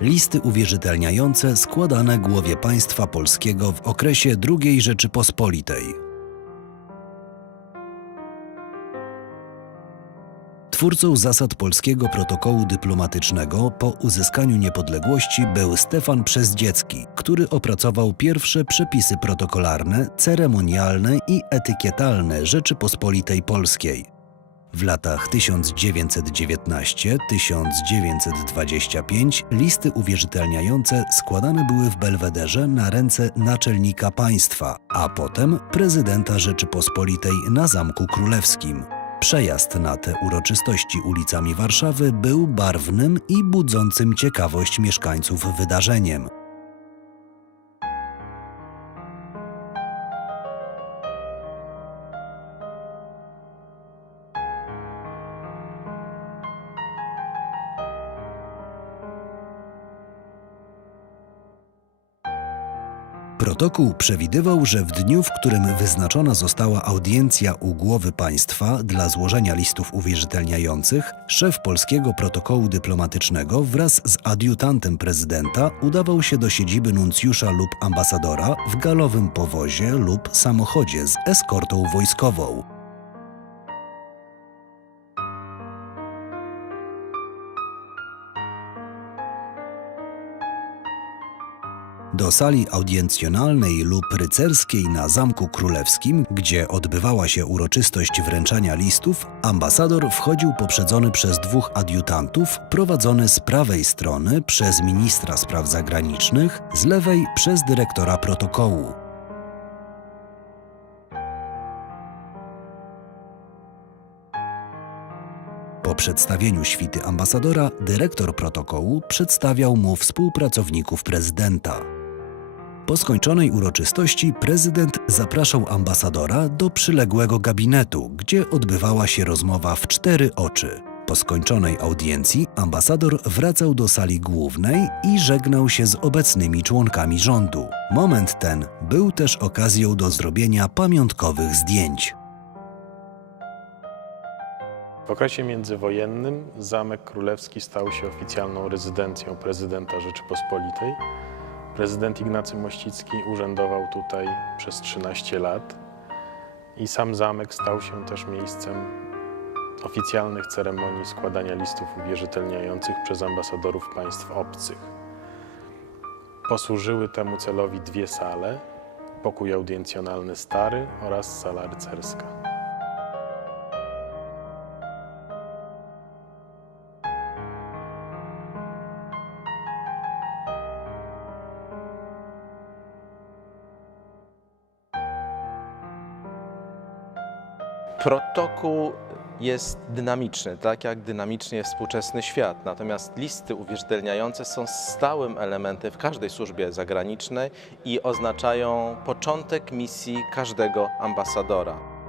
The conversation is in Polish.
Listy uwierzytelniające składane głowie państwa polskiego w okresie II Rzeczypospolitej. Twórcą zasad polskiego protokołu dyplomatycznego po uzyskaniu niepodległości był Stefan Przezdziecki, który opracował pierwsze przepisy protokolarne, ceremonialne i etykietalne Rzeczypospolitej Polskiej. W latach 1919-1925 listy uwierzytelniające składane były w Belwederze na ręce naczelnika państwa, a potem prezydenta Rzeczypospolitej na Zamku Królewskim. Przejazd na te uroczystości ulicami Warszawy był barwnym i budzącym ciekawość mieszkańców wydarzeniem. Protokół przewidywał, że w dniu, w którym wyznaczona została audiencja u głowy państwa dla złożenia listów uwierzytelniających, szef polskiego protokołu dyplomatycznego wraz z adiutantem prezydenta udawał się do siedziby nuncjusza lub ambasadora w galowym powozie lub samochodzie z eskortą wojskową. Do sali audiencjonalnej lub rycerskiej na Zamku Królewskim, gdzie odbywała się uroczystość wręczania listów, ambasador wchodził poprzedzony przez dwóch adiutantów, prowadzony z prawej strony przez ministra spraw zagranicznych, z lewej przez dyrektora protokołu. Po przedstawieniu świty ambasadora, dyrektor protokołu przedstawiał mu współpracowników prezydenta. Po skończonej uroczystości prezydent zapraszał ambasadora do przyległego gabinetu, gdzie odbywała się rozmowa w cztery oczy. Po skończonej audiencji ambasador wracał do sali głównej i żegnał się z obecnymi członkami rządu. Moment ten był też okazją do zrobienia pamiątkowych zdjęć. W okresie międzywojennym Zamek Królewski stał się oficjalną rezydencją prezydenta Rzeczypospolitej. Prezydent Ignacy Mościcki urzędował tutaj przez 13 lat i sam zamek stał się też miejscem oficjalnych ceremonii składania listów uwierzytelniających przez ambasadorów państw obcych. Posłużyły temu celowi dwie sale, pokój audiencjonalny stary oraz sala rycerska. Protokół jest dynamiczny, tak jak dynamiczny jest współczesny świat. Natomiast listy uwierzytelniające są stałym elementem w każdej służbie zagranicznej i oznaczają początek misji każdego ambasadora.